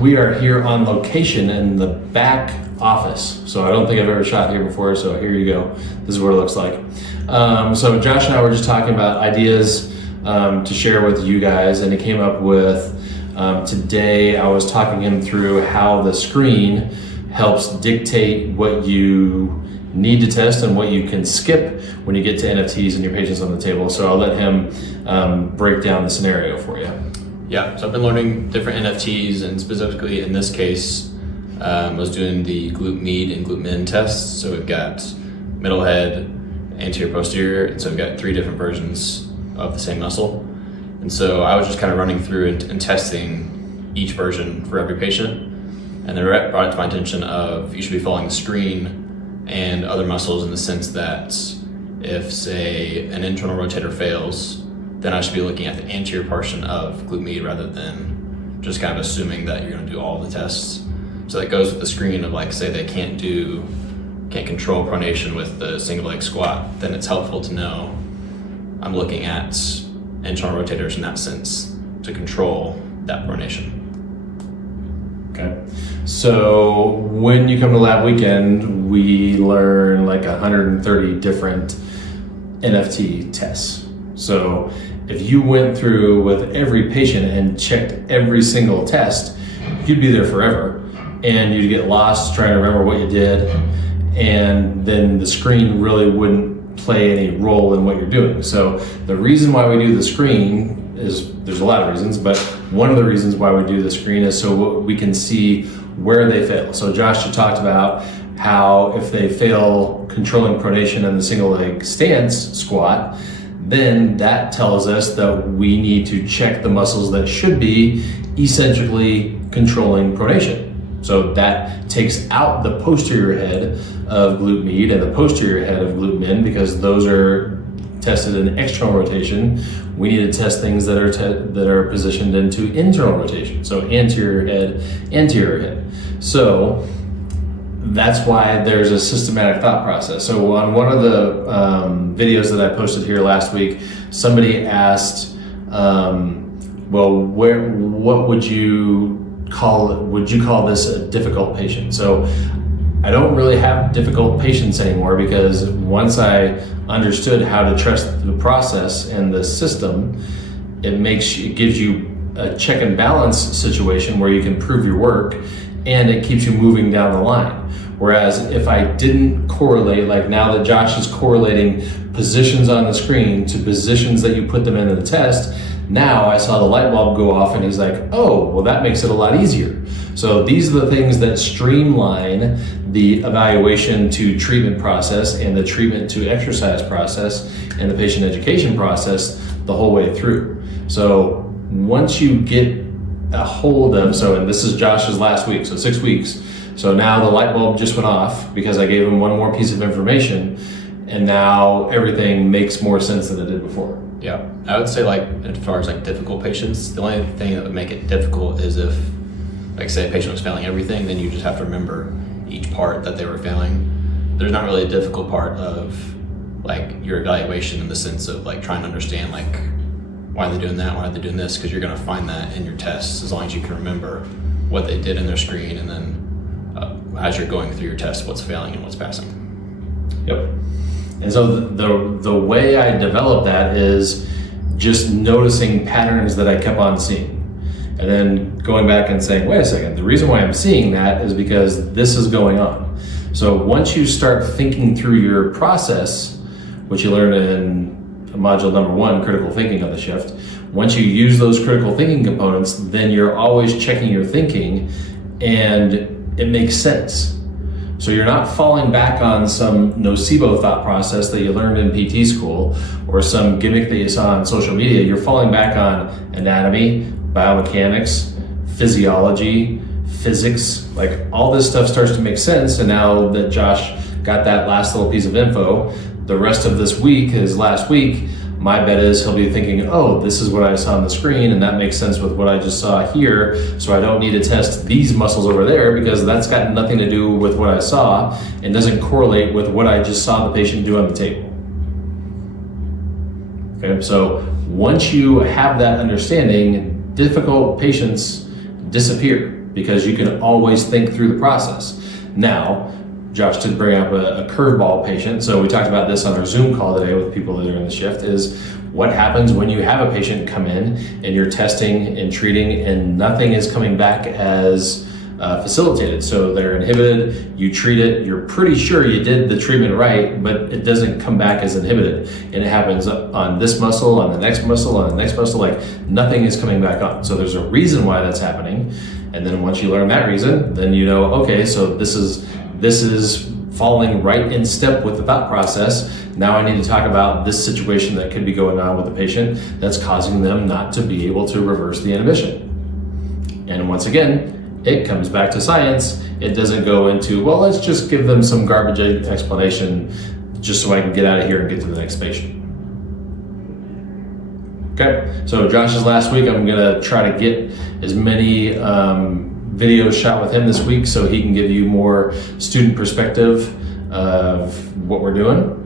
we are here on location in the back office. So I don't think I've ever shot here before, so here you go. This is what it looks like. So Josh and I were just talking about ideas to share with you guys, and it came up with today I was talking him through how the screen helps dictate what you need to test and what you can skip when you get to NFTs and your patients on the table. So I'll let him break down the scenario for you. Yeah, so I've been learning different NFTs, and specifically in this case, I was doing the glute med and glute min tests. So we've got middle head, anterior, posterior, and so we've got 3 different versions of the same muscle. And so I was just kind of running through and testing each version for every patient. And then Rhett brought it to my attention of you should be following the screen and other muscles in the sense that if, say, an internal rotator fails, then I should be looking at the anterior portion of glute med rather than just kind of assuming that you're going to do all the tests. So that goes with the screen of, like, say they can't control pronation with the single leg squat, then it's helpful to know I'm looking at internal rotators in that sense to control that pronation. Okay. So when you come to lab weekend, we learn like 130 different NFT tests. So if you went through with every patient and checked every single test, you'd be there forever and you'd get lost trying to remember what you did, and then the screen really wouldn't play any role in what you're doing. So the reason why we do the screen is, there's a lot of reasons, but one of the reasons why we do the screen is so we can see where they fail. So Josh, you talked about how if they fail controlling pronation in the single leg stance squat, then that tells us that we need to check the muscles that should be eccentrically controlling pronation. So that takes out the posterior head of glute med and the posterior head of glute min, because those are tested in external rotation. We need to test things that are positioned into internal rotation. So anterior head, anterior head. So that's why there's a systematic thought process. So on one of the videos that I posted here last week, somebody asked, what would you call this a difficult patient? So I don't really have difficult patients anymore, because once I understood how to trust the process and the system, it gives you a check and balance situation where you can prove your work, and it keeps you moving down the line. Whereas if I didn't correlate, like now that Josh is correlating positions on the screen to positions that you put them into the test, now I saw the light bulb go off and he's like, oh, well, that makes it a lot easier. So these are the things that streamline the evaluation to treatment process and the treatment to exercise process and the patient education process the whole way through. So once you get a hold of, and this is Josh's last week, so 6 weeks. So now the light bulb just went off because I gave him one more piece of information, and now everything makes more sense than it did before. Yeah, I would say, like, as far as like difficult patients, the only thing that would make it difficult is if, like, say a patient was failing everything, then you just have to remember each part that they were failing. There's not really a difficult part of like your evaluation in the sense of like trying to understand like why are they doing that, why are they doing this, because you're going to find that in your tests as long as you can remember what they did in their screen, and then as you're going through your test, what's failing and what's passing. Yep. And so the way I developed that is just noticing patterns that I kept on seeing. And then going back and saying, wait a second, the reason why I'm seeing that is because this is going on. So once you start thinking through your process, which you learned in module number 1, critical thinking of the shift, once you use those critical thinking components, then you're always checking your thinking and it makes sense. So you're not falling back on some nocebo thought process that you learned in PT school or some gimmick that you saw on social media. You're falling back on anatomy, biomechanics, physiology, physics, like all this stuff starts to make sense. And now that Josh got that last little piece of info, the rest of this week, his last week, my bet is he'll be thinking, oh, this is what I saw on the screen, and that makes sense with what I just saw here, so I don't need to test these muscles over there because that's got nothing to do with what I saw and doesn't correlate with what I just saw the patient do on the table. Okay, so once you have that understanding, difficult patients disappear because you can always think through the process. Now, Josh did bring up a curveball patient. So we talked about this on our Zoom call today with people that are in the shift, is what happens when you have a patient come in and you're testing and treating and nothing is coming back as facilitated. So they're inhibited, you treat it, you're pretty sure you did the treatment right, but it doesn't come back as inhibited. And it happens on this muscle, on the next muscle, on the next muscle, like nothing is coming back on. So there's a reason why that's happening. And then once you learn that reason, then you know, okay, so this is falling right in step with the thought process. Now I need to talk about this situation that could be going on with the patient that's causing them not to be able to reverse the inhibition. And once again, it comes back to science. It doesn't go into, well, let's just give them some garbage explanation just so I can get out of here and get to the next patient. Okay, so Josh's last week, I'm gonna try to get as many videos shot with him this week so he can give you more student perspective of what we're doing.